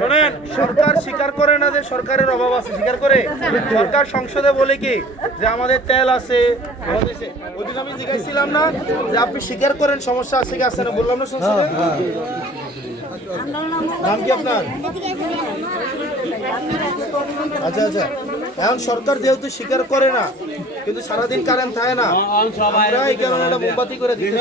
শোনেন, সরকার স্বীকার করে না যে সরকারের অভাব আছে, স্বীকার করে। সরকার সংসদে বলে কি যে আমাদের তেল আছে। ওইদিন আমি জিজ্ঞাসছিলাম না যে আপনি স্বীকার করেন সমস্যা আছে কি আছে না, বললাম না সংসদে। নাম কি আপনার? আচ্ছা আচ্ছা, এখন সরকার যেহেতু স্বীকার করে না, কিন্তু সারাদিন কারেন্ট থাকে না, আমরা এই কারণে একটা মোমবাতি করে দিই।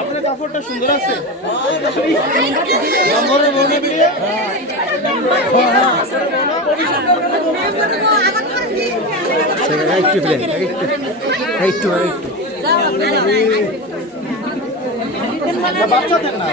আপনার কাপড়টা সুন্দর আছে। বাচ্চাদের না,